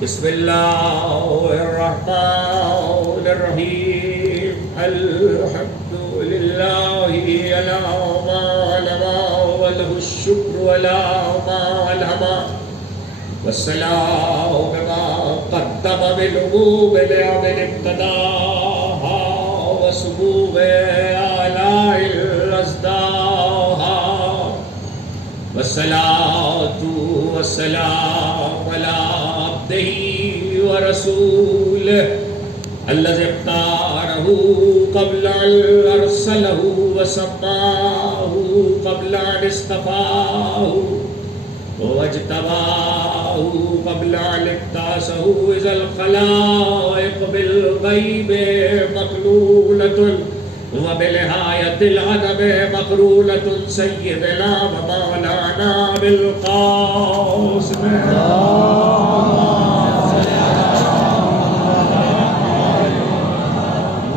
بسم اللہ الرحمن الرحیم الحمد للہ علی ما نما وله الشکر علی ما علما والسلام بما قدم بالعموم لعمل ابتداها وسبوغ آلاء الازداها والصلاة والسلام على عبده ورسوله الذي اختاره قبل أن أرسله وسماه قبل أن اصطفاه واجتباه قبل أن ابتعثه إذا الخلائق بالغيب مكنونة وبنهاية العدم مقرونة سيدنا ومولانا بالقاسم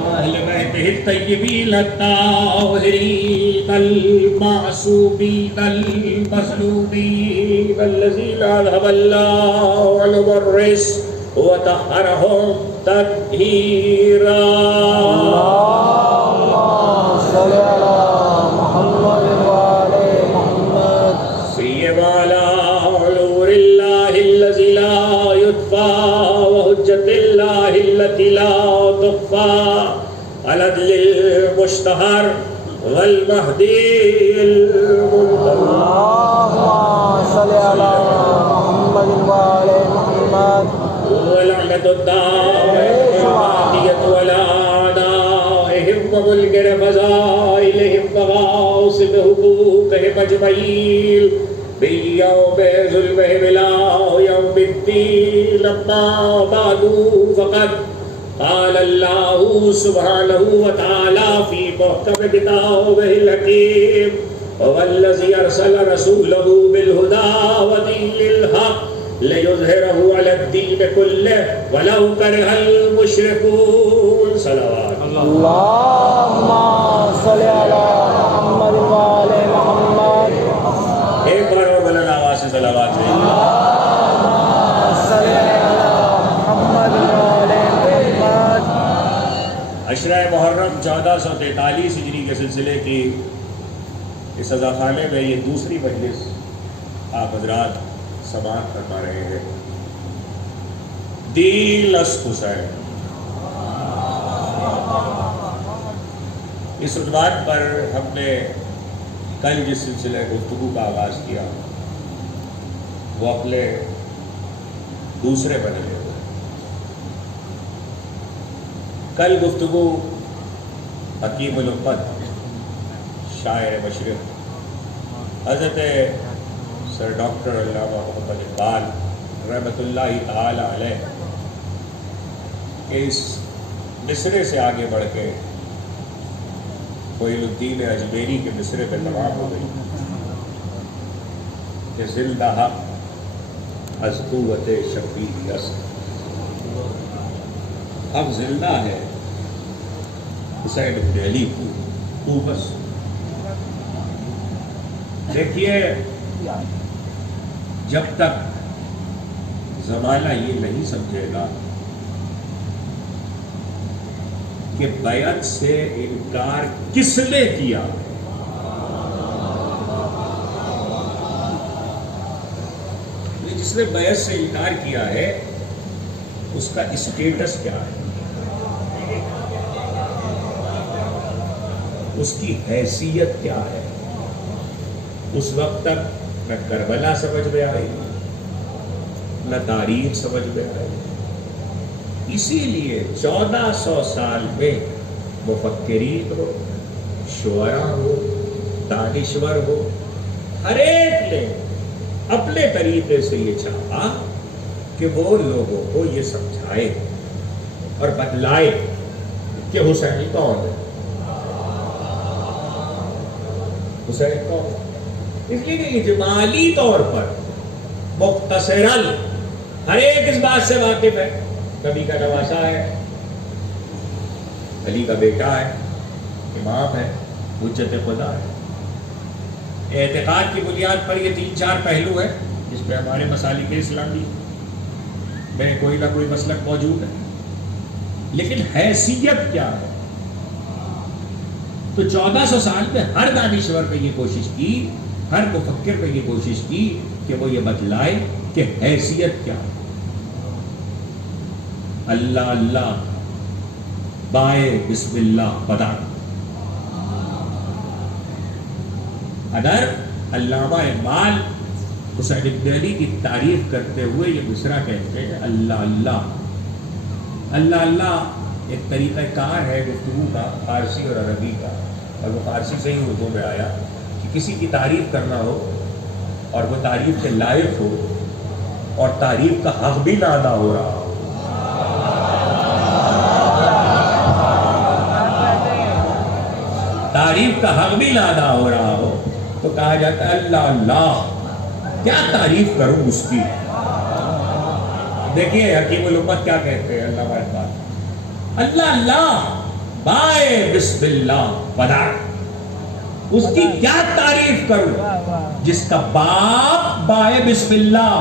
وأهل بيته الطيبين الطاهرين المعصومين المظلومين الذين أذهب الله عنهم الرجس وطهرهم تطهيرا العدل المشتهر والمهدي المنتظر اللهم صل على محمد وعلى محمد ولعنة الدائمة ولا أعدائهم وملك فضائلهم وغاصب حقوقهم أجمعين باليوم ظلمهم إلى يوم الدين أما بعد فقد قال الله سبحانه وتعالى في محكم كتابه الحكيم هو الذي أرسل رسوله بالهدى ودين الحق ليظهره على الدين كله ولو كره المشركون صلوات اللهم صل على محمد وعلى محمد ایک بار اور بلند آواز سے صلوات عشرہ محرم 1443 ہجری کے سلسلے کی اس عزاخانے میں یہ دوسری مجلس آپ حضرات سماعت فرما رہے ہیں دل از حسین. اس عنوان پر ہم نے کل جس سلسلے گفتگو کا آغاز کیا وہ اپنے دوسرے مرحلے. کل گفتگو حکیم الامت شاعر مشرق حضرت سر ڈاکٹر علامہ محمد اقبال رحمۃ اللہ تعالی علیہ کے اس مصرے سے آگے بڑھ کے کوئل الدین اجمیری کے مصرے پہ تمام ہو گئی کہ زندہ حق از قوت شبیر است. اب زندہ ہے حسین بن علی کو بس. دیکھیے جب تک زمانہ یہ نہیں سمجھے گا کہ بیعت سے انکار کس نے کیا، جس نے بیعت سے انکار کیا ہے اس کا اسٹیٹس کیا ہے، اس کی حیثیت کیا ہے. اس وقت تک نہ کربلا سمجھ میں آئی نہ تاریخ سمجھ میں آئی. اسی لیے 1400 سال میں مفکرین ہو، شعراء ہو، دانشور ہو، ہر ایک نے اپنے طریقے سے یہ چاہا کہ وہ لوگوں کو یہ سمجھائے اور بتلائے کہ حسین کون ہے، حسین کون. اس لیے کہ اجمالی طور پر مختصراً ہر ایک اس بات سے واقف ہے نبی کا نواسا ہے، علی کا بیٹا ہے، امام ہے، حجت خدا ہے. اعتقاد کی بنیاد پر یہ 3-4 پہلو ہے جس پہ ہمارے مسالک اسلامی. میں کوئی نہ کوئی مسلک موجود ہے، لیکن حیثیت کیا ہے؟ تو 1400 سال میں ہر دانشور نے یہ کوشش کی، ہر مفکر نے یہ کوشش کی کہ وہ یہ بتلائے کہ حیثیت کیا ہے۔ اللہ اللہ بائے بسم اللہ بدا۔ ادھر علامہ اقبال حسین ابن علی کی تعریف کرتے ہوئے یہ مصرع کہتے ہیں، اللہ اللہ اللہ اللہ ایک طریقہ کار ہے گفتگو کا، فارسی اور عربی کا، اور وہ فارسی سے ہی اردو میں آیا کہ کسی کی تعریف کرنا ہو اور وہ تعریف کے لائق ہو اور تعریف کا حق بھی نہ ادا ہو رہا ہو، تعریف کا حق بھی نہ ادا ہو رہا ہو، تو کہا جاتا ہے اللہ اللہ، کیا تعریف کروں اس کی۔ دیکھیے حکیم الامت کیا کہتے ہیں علامہ اقبال، اللہ اللہ بائے بسم اللہ بدا، اس کی کیا تعریف کروں جس کا باپ بائے بسم اللہ۔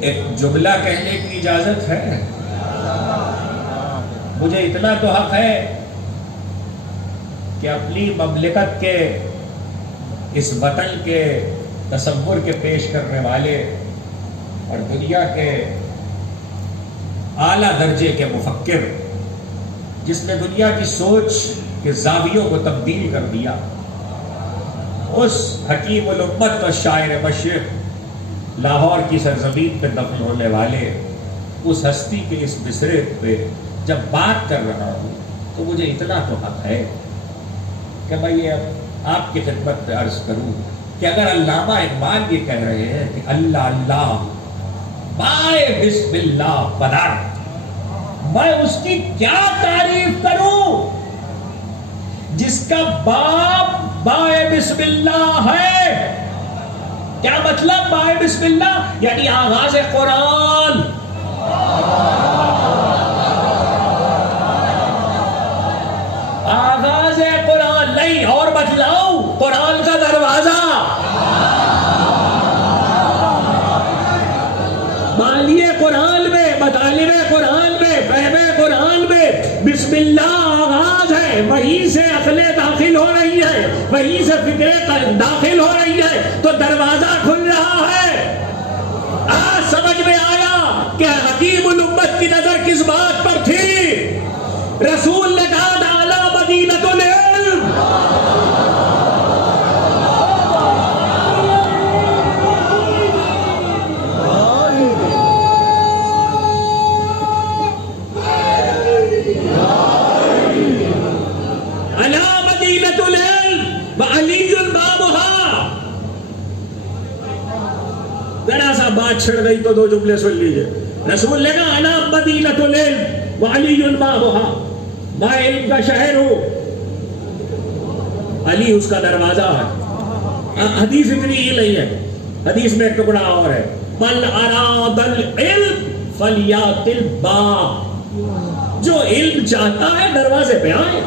ایک جملہ کہنے کی اجازت ہے؟ مجھے اتنا تو حق ہے کہ اپنی مملکت کے اس وطن کے تصور کے پیش کرنے والے اور دنیا کے اعلیٰ درجے کے مفکر، جس نے دنیا کی سوچ کے زاویوں کو تبدیل کر دیا، اس حکیم الامت و شاعر مشرق، لاہور کی سرزمین پہ دفن ہونے والے اس ہستی کے اس مصرع پہ جب بات کر رہا ہوں تو مجھے اتنا تو حق ہے کہ میں یہ آپ کی خدمت میں عرض کروں کہ اگر علامہ اقبال یہ کہہ رہے ہیں کہ اللہ اللہ بائے بسم اللہ بدا، میں اس کی کیا تعریف کروں جس کا باپ بائے بسم اللہ ہے۔ کیا مطلب بائے بسم اللہ؟ یعنی آغاز قرآن، آغاز قرآن نہیں، اور بتلاؤ قرآن کا دروازہ، مالیے قرآن میں، مطالب قرآن میں، فہم قرآن میں بسم اللہ آغاز ہے، وہیں سے عقلیں داخل ہو رہی ہے، وہیں سے فکریں داخل ہو رہی ہے، تو دروازہ کھل رہا ہے۔ آج سمجھ میں آیا کہ حکیم الامت کی نظر کس بات پر تھی۔ رسول نے کہا اعلیٰ مدینۃ العلم، اعلیٰ مدینۃ العلم وعلی بابها۔ ذرا سا بات چھڑ گئی تو دو جملے سن لیجئے۔ رسول نے کہا اعلیٰ مدینۃ العلم وعلی بابها، میں علم کا شہر ہوں، علی اس کا دروازہ ہے۔ حدیث اتنی ہی نہیں ہے، حدیث میں ایک ٹکڑا اور ہے، من اراد العلم فلیات الباب، جو علم چاہتا ہے دروازے پہ آئے۔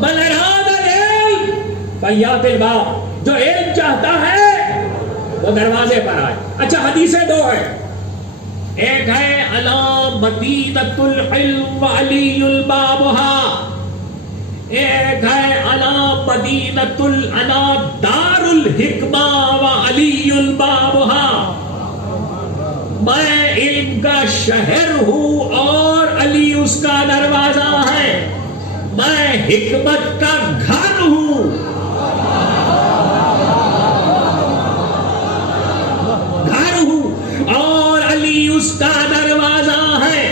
من اراد العلم فلیات الباب، جو علم چاہتا ہے وہ دروازے پر آئے۔ اچھا حدیثیں دو ہیں، ایک ہے الا مدینۃ العلم وعلی بابها، ایک ہے الا مدینۃ الا دار الحکمہ وعلی بابها، میں علم کا شہر ہوں اور علی اس کا دروازہ ہے، میں حکمت کا گھر ہوں، اور علی اس کا دروازہ ہے۔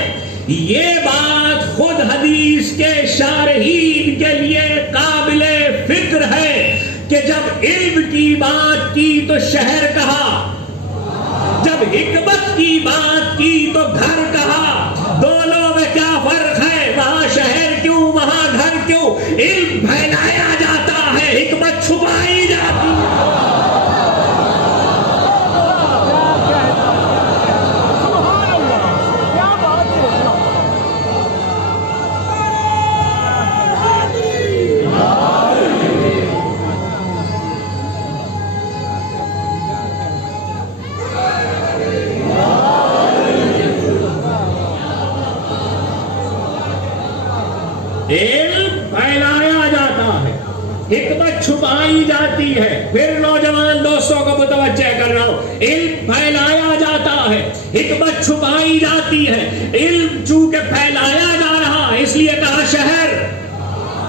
یہ بات خود حدیث کے شارحین کے لیے قابل فکر ہے کہ جب علم کی بات کی تو شہر کہا، جب حکمت کی بات کی تو گھر کہا، دونوں میں کیا فرق ہے؟ وہاں شہر کیوں، وہاں علم پھیلایا جاتا ہے، حکمت چھپائی جاتی ہے۔ علم پھیلایا جاتا ہے، حکمت چھپائی جاتی ہے۔ پھر نوجوان دوستوں کو متوجہ کر رہا ہوں، علم پھیلایا جاتا ہے، حکمت چھپائی جاتی ہے۔ علم چونکہ پھیلایا جا رہا ہے اس لیے کہا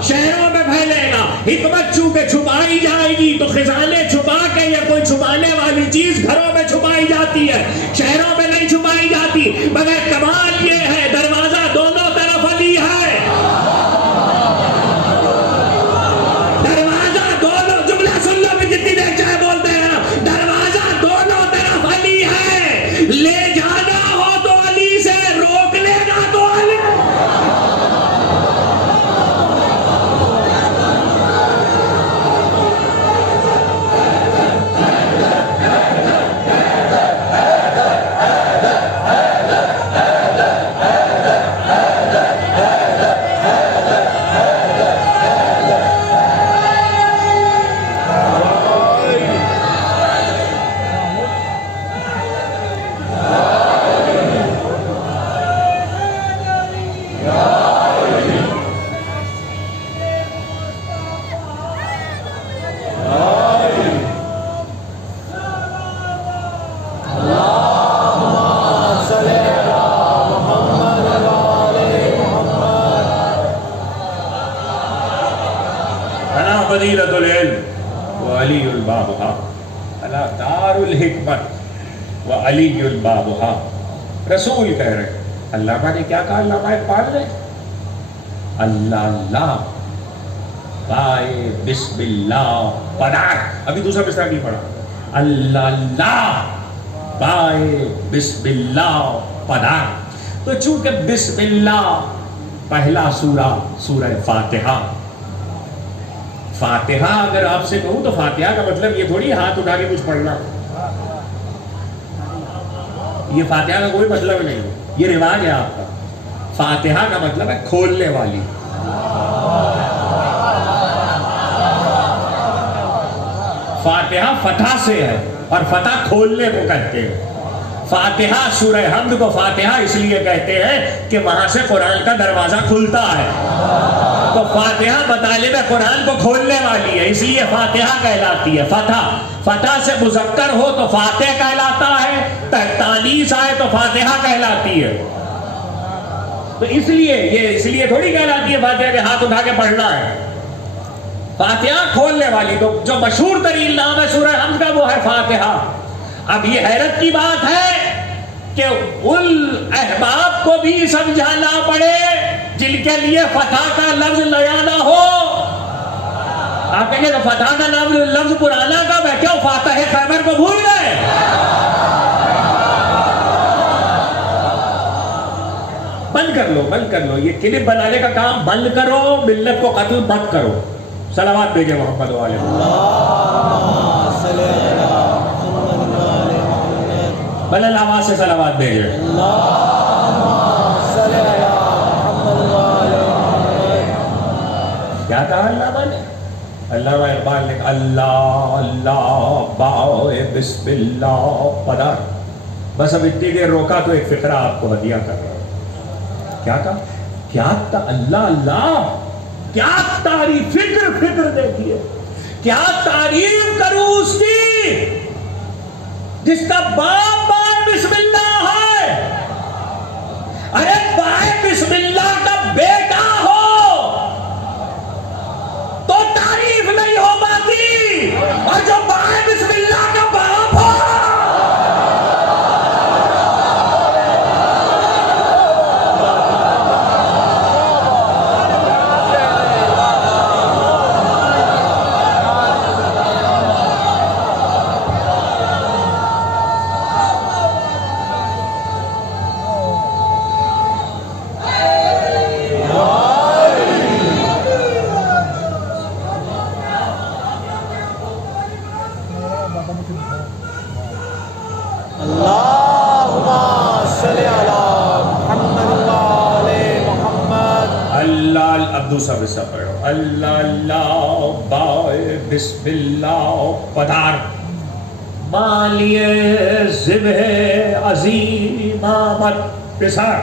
شہروں میں پھیلے گا، حکمت چونکہ چھپائی جائے گی تو خزانے چھپا کے یا کوئی چھپانے والی چیز گھروں میں چھپائی جاتی ہے، شہروں میں نہیں چھپائی جاتی۔ مگر کمال یہ ہے دروازہ دونوں طرف علی ہے، دروازہ دونوں، جملہ سن لو بھی جتنی دیر چاہے بولتے ہیں، دروازہ دونوں طرف علی ہے، لے جانا ہو تو علی سے، روک لینا تو علی۔ فضیلۃ العلم وعلی البابها الا دار الحکمت وعلی البابها۔ رسول کہہ رہے، علامہ نے کیا کہا؟ علامہ اقبال نے اللہ بائے بسم اللہ پدار، ابھی دوسرا مصرع نہیں پڑھا، اللہ بائے بسم اللہ پدار۔ تو چونکہ بسم اللہ پہلا سورہ فاتحہ، فاتحہ اگر آپ سے کہوں تو فاتحہ کا مطلب یہ تھوڑی ہاتھ اٹھا کے کچھ پڑھنا، یہ فاتحہ کا کوئی مطلب نہیں، یہ رواج ہے آپ کا۔ فاتحہ کا مطلب ہے کھولنے والی، فاتحہ فتح سے ہے اور فتح کھولنے کو کہتے ہیں۔ فاتحہ سورہ حمد کو فاتحہ اس لیے کہتے ہیں کہ وہاں سے قرآن کا دروازہ کھلتا ہے، تو فاتحہ مطالب قرآن کو کھولنے والی ہے، اس لیے فاتحہ کہلاتی ہے۔ فتح سے مذکر ہو تو فاتح کہلاتا ہے، تانیث آئے تو فاتحہ کہلاتی ہے۔ تو اس لیے تھوڑی کہلاتی ہے فاتحہ کے ہاتھ اٹھا کے پڑھنا ہے، فاتحہ کھولنے والی۔ تو جو مشہور ترین نام ہے سورہ حمد کا وہ ہے فاتحہ۔ اب یہ حیرت کی بات ہے کہ ان احباب کو بھی سمجھانا پڑے جن کے لیے فتح کا لفظ نیا نہ ہو۔ آپ کہیں گے تو فتح کا لفظ پرانا کب ہے؟ کیوں فاتح خیبر کو بھول گئے؟ بند کر لو یہ کلپ بنانے کا کام بند کرو، ملت کو قتل مت کرو۔ صلوات بھیجے محمد والے بلند آواز سے صلوات بھیجے۔ کیا کہا علامہ نے؟ علامہ اقبال نے کہا اللہ بائے بسم اللہ پدار۔ بس اب اتنی دیر روکا تو ایک فقرہ آپ کو ہدیہ کر رہا ہوں۔ کیا کہا؟ کیا اللہ کیا تعریف، فکر دیکھیے، کیا تعریف کروں اس کی جس کا باپ بائے بسم اللہ ہے۔ ارے بائے بسم اللہ کا بیٹا ہو تو تعریف نہیں ہو پاتی، اور جو بائے بسم اللہ کا باپ ہو اللہ اب دوسرا حصہ پڑھو. اللہ اللہ بائے بسم اللہ پدار مالیے ذبح عظیم آمد پسار.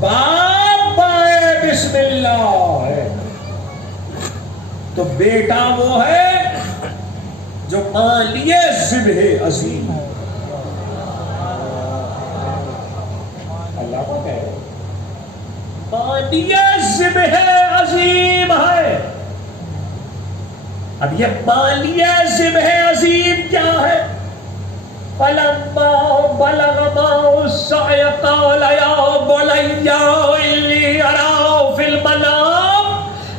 باپ بائے بسم اللہ ہے تو بیٹا وہ ہے جو مالیے ذبح عظیم. اللہ کو کہے مالیے ذبح عظیم ہے. اب یہ مالیے ذبح عظیم کیا ہے؟ فلما بلغ معه السعي قال يا بني إني أرى في المنام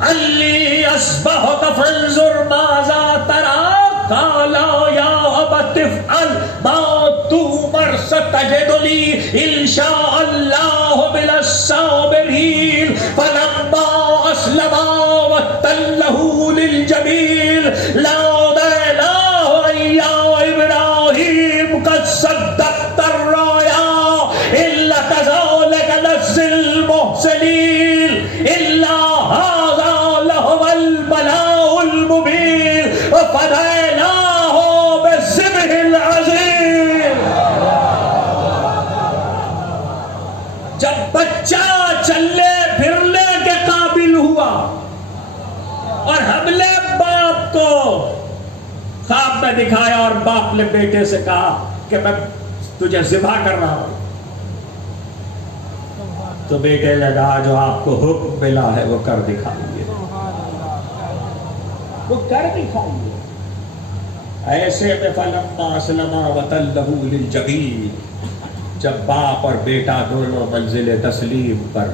أني أذبحك فانظر ماذا ترى. قال يا أبت افعل ما تؤمر ستجدني إن شاء الله من الصابرين. فلما أسلما وتله للجبين ناديناه أن يا إبراهيم قد صدقت الرؤيا إلا كذلك نجزي المحسنين. إلا هذا لهو البلاء المبين وفديناه بالذبح العظيم. جب بچہ چلنے پھرنے کے قابل ہوا اور ہم نے باپ کو خواب میں دکھایا اور باپ نے بیٹے سے کہا کہ میں تجھے ذبح کر رہا ہوں، تو بیٹے نے کہا جو آپ کو حکم ملا ہے وہ کر دکھائیے، وہ کر دکھائیے. ایسے میں فلما اسلما وتلہ للجبین، جب باپ اور بیٹا دونوں منزل تسلیم پر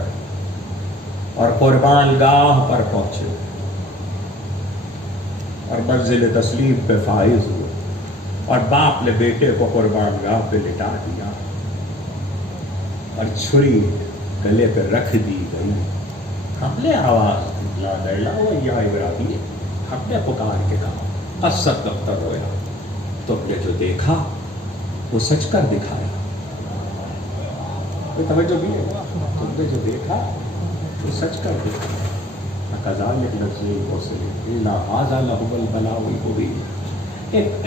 اور قربان گاہ پر پہنچے اور منزل تسلیم پہ فائز ہوئے اور باپ نے بیٹے کو قربان گاہ پہ لٹا دیا اور چھری گلے پہ رکھ دی گئی. ہم نے آواز دی یا ابراہیم، ہم نے پکار کے کہا قد صدقت الرؤیا، تم نے جو دیکھا وہ سچ کر دکھایا. توجہ بھی ہے، تم نے جو دیکھا وہ سچ کر دکھایا. کذالک نجزی المحسنین الا ھذا لہو البلاء المبین.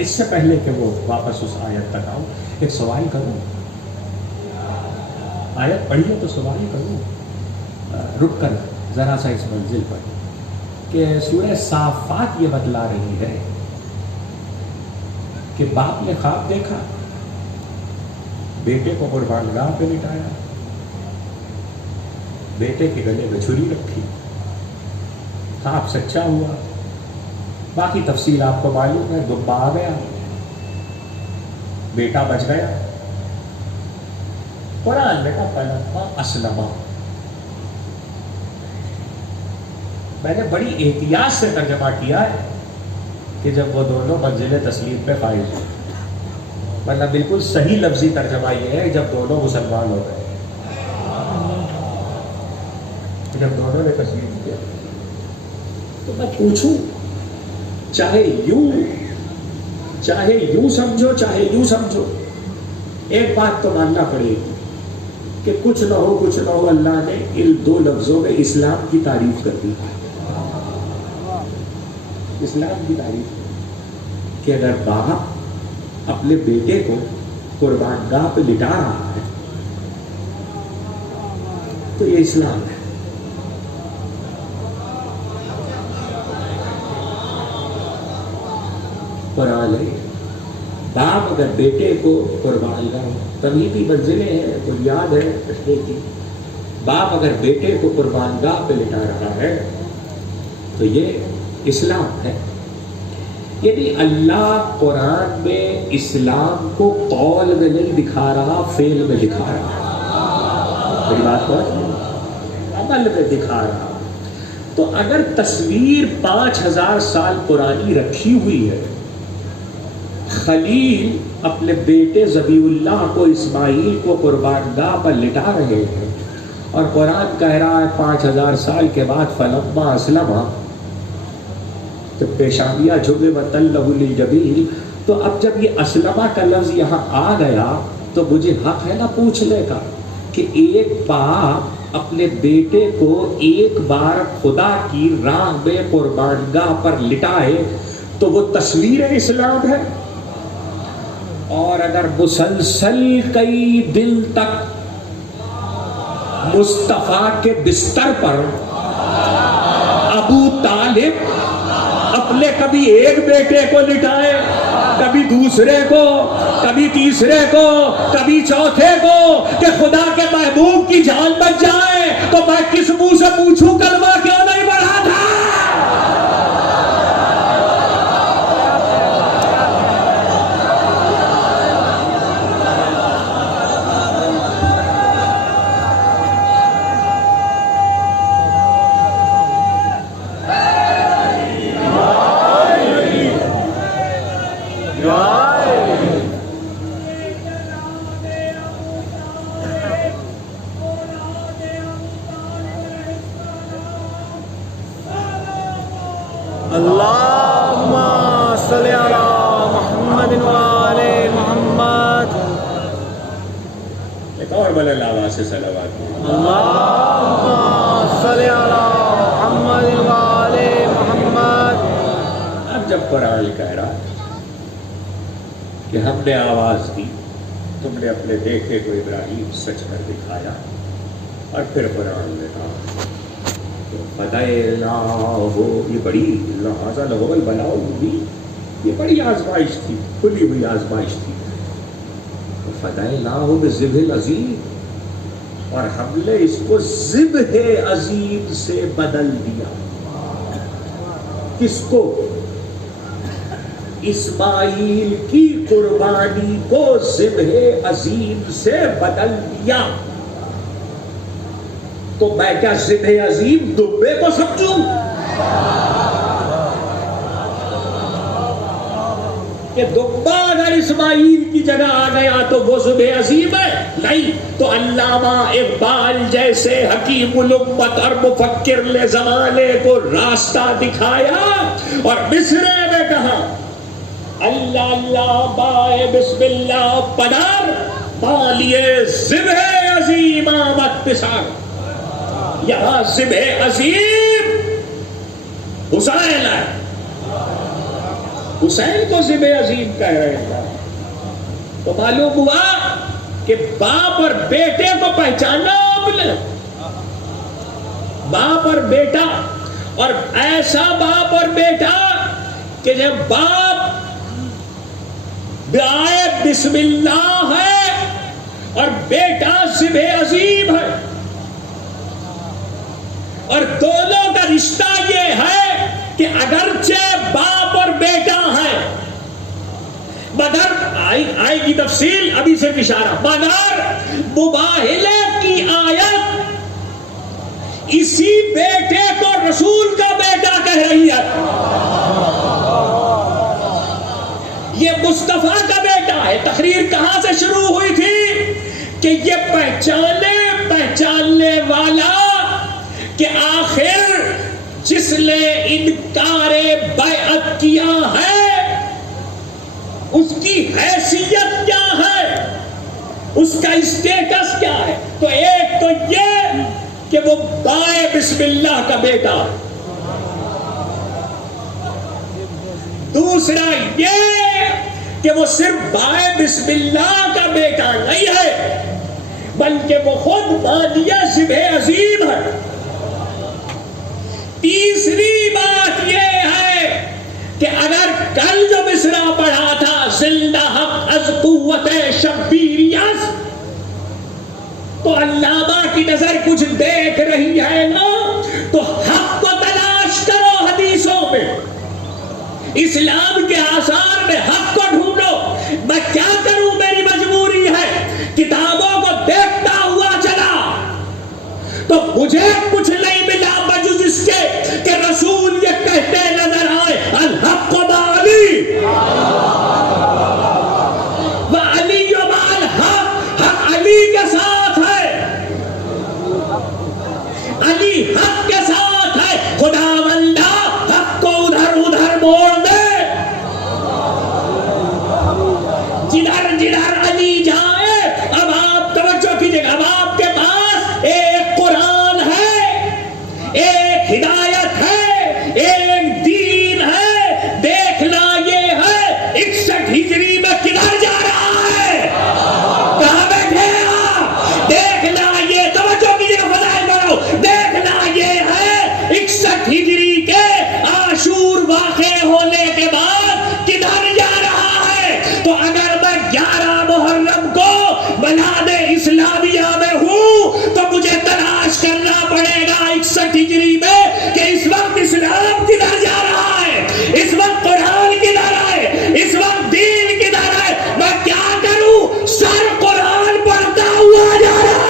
اس سے پہلے کہ وہ واپس اس آیت تک آؤ، ایک سوال کروں. آیت پڑھیے تو سوال کروں رک کر ذرا سا اس منزل پر کہ سورہ صافات یہ بتلا رہی ہے کہ باپ نے خواب دیکھا، بیٹے کو قربان گاہ پہ لٹایا، بیٹے کے گلے میں چھری رکھی، خواب سچا ہوا. باقی تفصیل آپ کو معلوم ہے، دبا آ گیا، بیٹا بچ گیا. قرآن بیٹا فلما اسلما، میں نے بڑی احتیاط سے ترجمہ کیا ہے کہ جب وہ دونوں منزل تسلیم پہ فائز ہوئے، ورنہ بالکل صحیح لفظی ترجمہ یہ ہے جب دونوں مسلمان ہو گئے، جب دونوں نے تسلیم کیا. تو میں پوچھوں، چاہے یوں سمجھو چاہے یوں سمجھو، ایک بات تو ماننا پڑے گی کہ کچھ نہ ہو اللہ نے ان دو لفظوں میں اسلام کی تعریف کر دی. اسلام کی تعریف کہ اگر باپ اپنے بیٹے کو قربان گاہ پہ لٹا رہا ہے تو یہ اسلام ہے. قرآن ہے، باپ اگر بیٹے کو قربان گاہ، تمہیدی منزلیں ہیں، بنیاد ہے رکھنے کی. باپ اگر بیٹے کو قربان گاہ پہ لٹا رہا ہے تو یہ اسلام ہے. یعنی اللہ قرآن میں اسلام کو قول میں نہیں دکھا رہا، فعل میں دکھا رہا. میری بات کو عمل میں دکھا رہا. تو اگر تصویر 5000 سال پرانی رکھی ہوئی ہے، خلیل اپنے بیٹے ذبیح اللہ کو، اسماعیل کو قربان گاہ پر لٹا رہے ہیں اور قرآن کہہ رہا ہے 5000 سال کے بعد فلما اسلما، جب پیشانیاں جھکے وتلہ للجبین. تو اب جب یہ اسلمہ کا لفظ یہاں آ گیا تو مجھے حق ہے نا پوچھنے کا کہ ایک باپ اپنے بیٹے کو ایک بار خدا کی راہ میں قربانگاہ پر لٹائے تو وہ تصویر اسلام ہے. اور اگر مسلسل کئی دن تک مصطفیٰ کے بستر پر ابو طالب اپنے کبھی ایک بیٹے کو لٹائے، کبھی دوسرے کو، کبھی تیسرے کو، کبھی چوتھے کو کہ خدا کے محبوب کی جان بچ جائے، تو میں کس منہ سے پوچھوں کلمہ کیوں نہیں پڑھا تھا؟ اللہم صلی علی محمد وآل محمد. ایک اور بلند آواز سے صلوات. اللہم صلی علی محمد وآل محمد. اب جب قرآن کہہ رہا کہ ہم نے آواز دی، تم نے اپنے بیٹے کو ابراہیم سچ کر دکھایا، اور پھر قرآن نے کہا یہ بڑی لہٰذا لغو البلاء ہوئی، یہ بڑی آزمائش تھی، کھلی ہوئی آزمائش تھی. فدیناہ بذبح العظیم، اور ہم نے اس کو ذبح عظیم سے بدل دیا. کس کو؟ اسماعیل کی قربانی کو ذبح عظیم سے بدل دیا. تو میں کیا ذبح عظیم دبے کو سمجھوں؟ کہ دبا اگر اسماعیل کی جگہ آ گیا تو وہ ذبح عظیم ہے؟ نہیں. تو علامہ اقبال جیسے حکیم الامت اور مفکر نے زمانے کو راستہ دکھایا اور مصرے میں کہا اللہ اللہ بائے بسم اللہ پدر بالیے ذبح عظیم آمد پسار. یہاں ذبح عظیم حسین ہے، حسین کو ذبح عظیم کہہ رہے ہیں. تو معلوم ہوا کہ باپ اور بیٹے کو پہچانا آپ نے، باپ اور بیٹا، اور ایسا باپ اور بیٹا کہ جب باپ دعائے بسم اللہ ہے اور بیٹا ذبح عظیم ہے، اور دونوں کا رشتہ یہ ہے کہ اگرچہ باپ اور بیٹا ہے مگر آئے گی تفصیل، ابھی سے اشارہ، مگر مباہلے کی آیت اسی بیٹے کو رسول کا بیٹا کہہ رہی ہے. یہ مصطفیٰ کا بیٹا ہے. تقریر کہاں سے شروع ہوئی تھی کہ یہ پہچاننے والا کہ آخر جس نے انکار بیعت کیا ہے اس کی حیثیت کیا ہے، اس کا اسٹیٹس کیا ہے. تو ایک تو یہ کہ وہ بائے بسم اللہ کا بیٹا ہے، دوسرا یہ کہ وہ صرف بائے بسم اللہ کا بیٹا نہیں ہے بلکہ وہ خود بانیہ ذبح عظیم ہے. تیسری بات یہ ہے کہ اگر کل جو مصرع پڑھا تھا زندہ حق از قوت شبیریت، تو علامہ کی نظر کچھ دیکھ رہی ہے نا، تو حق کو تلاش کرو حدیثوں میں، اسلام کے آثار میں حق کو ڈھونڈو. میں کیا کروں، میری مجبوری ہے، کتابوں کو دیکھتا ہوا چلا تو مجھے کچھ نہیں ملا بجز اس کے کہ رسول یہ کہتے نظر آئے الحق بعلی وعلی بالحق، حق علی کے ساتھ ہے، علی حق کے ساتھ ہے. خدا بندہ حق کو ادھر ادھر موڑ دے، جدھر جدھر علی جائے. اب آپ توجہ کیجیے گا، اب آپ کے پاس ایک قرآن ہدایت ہے، ایک دین ہے، دیکھنا یہ ہے 61 ہجری میں کدھر جا رہا ہے، کہاں بیٹھے ہیں آپ؟ دیکھنا یہ، توجہ کیجیے فضائل بڑھو، دیکھنا یہ ہے 61 ہجری کے عاشور واقع ہونے کے بعد کدھر جا رہا ہے۔ تو اگر میں 11 محرم کو بلاد اسلامیہ میں ہوں تو مجھے تلاش کرنا پڑے گا 61 ہجری میں کہ اس وقت اسلام کدھر جا رہا ہے، اس وقت قرآن کدھر ہے، اس وقت دین کدھر ہے۔ میں کیا کروں؟ سر قرآن پڑھتا ہوا جا رہا ہے۔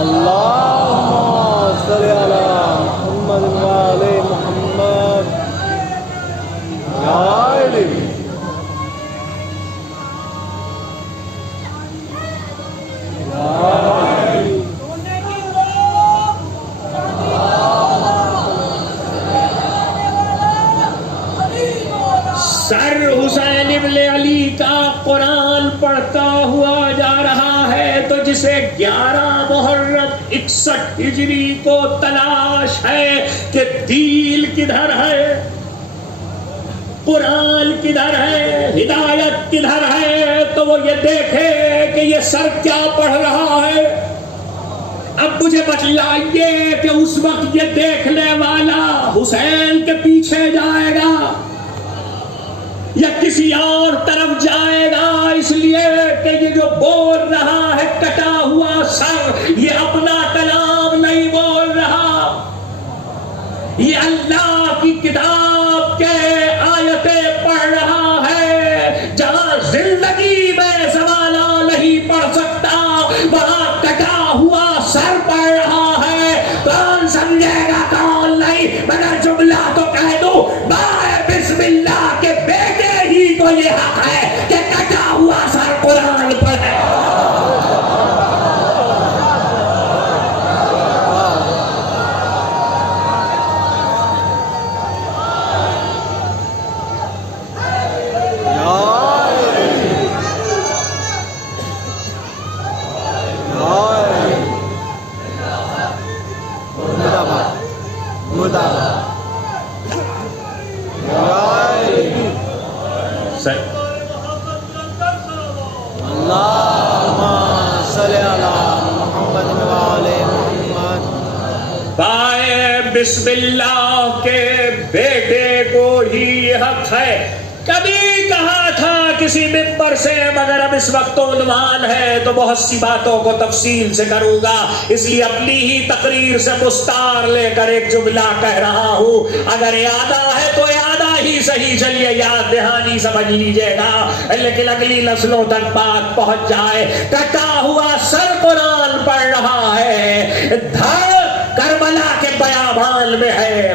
اللهم صل على محمد وعلى محمد يا علی سر حسین ابن علی کا قرآن پڑھتا ہوا جا رہا ہے، تو جسے 11 محرم 61 ہجری کو تلاش ہے کہ دین کدھر ہے، قرآن کدھر ہے، ہدایت کدھر ہے، تو وہ یہ دیکھے کہ یہ سر کیا پڑھ رہا ہے۔ اب مجھے بتلائیے کہ اس وقت یہ دیکھنے والا حسین کے پیچھے جائے گا یا کسی اور طرف جائے گا، اس لیے کہ یہ جو بول رہا ہے کٹا ہوا سر، یہ اپنا کلام نہیں بول رہا، یہ اللہ کی کتاب کے آیتیں پڑھ رہا ہے۔ جہاں زندگی میں زمانہ نہیں پڑھ سکتا وہاں کٹا ہوا سر پڑھ رہا ہے۔ کون سمجھے گا کون نہیں؟ میں جملہ تو کہہ دوں، بائے بسم اللہ کے بیٹے ہی کو یہ حق ہے کہ کٹا ہوا سر قرآن پڑھے۔ بسم اللہ کے بیٹے کو ہی یہ حق ہے۔ کبھی کہا تھا کسی ممبر سے، مگر اب اس وقت عنوان ہے تو بہت سی باتوں کو تفصیل سے کروں گا، اس لیے اپنی ہی تقریر سے مستعار لے کر ایک جملہ کہہ رہا ہوں۔ اگر یادہ ہے تو یادہ ہی صحیح، چلیے یاد دہانی سمجھ لیجئے گا، لیکن اگلی نسلوں تک بات پہنچ جائے۔ کٹا ہوا سر قرآن پڑھ رہا ہے، دھڑ کربلا کے بیابان میں ہے،